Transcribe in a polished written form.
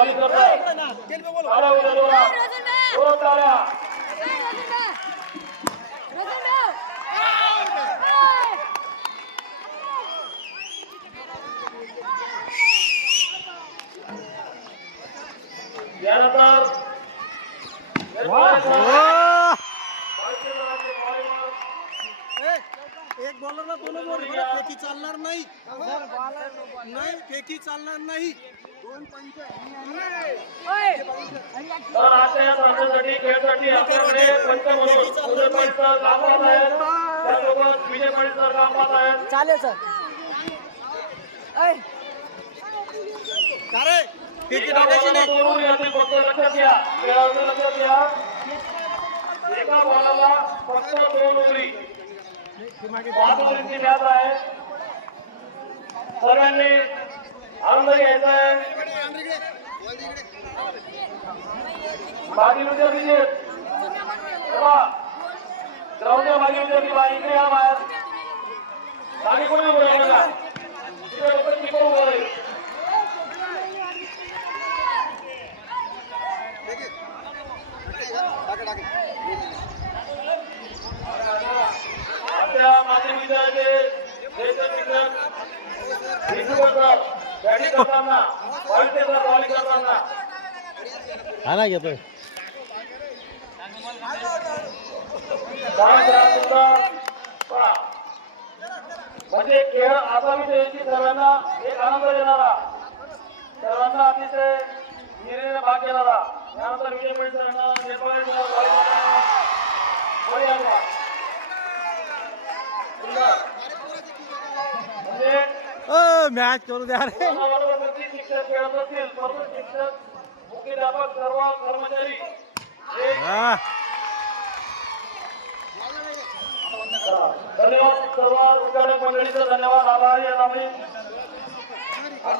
Bowling करताय टाळ्या होऊ द्या जोरात. जोरात टाळ्या. यानंतर एक बॉलरला दोन ओव्हर फेकी चालणार नाही नाही फेकी चालणार नाही दोन पंच तर आता या सामन्यासाठी खेळासाठी आपल्याकडे पंच म्हणून उदय पाटील सर काम पाहत आहेत. त्यासोबत विजय पाटील सर काम पाहत आहेत. चालेल सर. का रे फेकी टाकायची नाही दोन यातील फक्त लक्षात घ्या. खेळाडूंनी लक्षात घ्या. एका बॉलरला फक्त 2 उघडी 5 उघडीची मॅच आहे. सर्वांनी आनंद घ्यायचा आहे. बाकी विद्यार्थी ग्राउंडच्या बाकी विद्यार्थी इकडे या बाहेर. बाकी कोणी उभं राहिलं का? तिकडे लोकं किती उभं राहील. आपल्या माजी विद्यार्थी बॅटिंग करताना बॉलिंग करताना हा ना घेतोय म्हणजे खेळ असा विषय की सर्वांना एक आनंद देणारा, सर्वांना अतिशय निर्णय भाग घेणारा. यानंतर विजय पाटील सरांना मॅच करू द्या रे. शिक्षक खेळत असतील सर्व शिक्षक मुख्याध्यापक सर्व कर्मचारी हा. धन्यवाद. सर्व उद्घाटक मंडळीचं धन्यवाद. आभार. या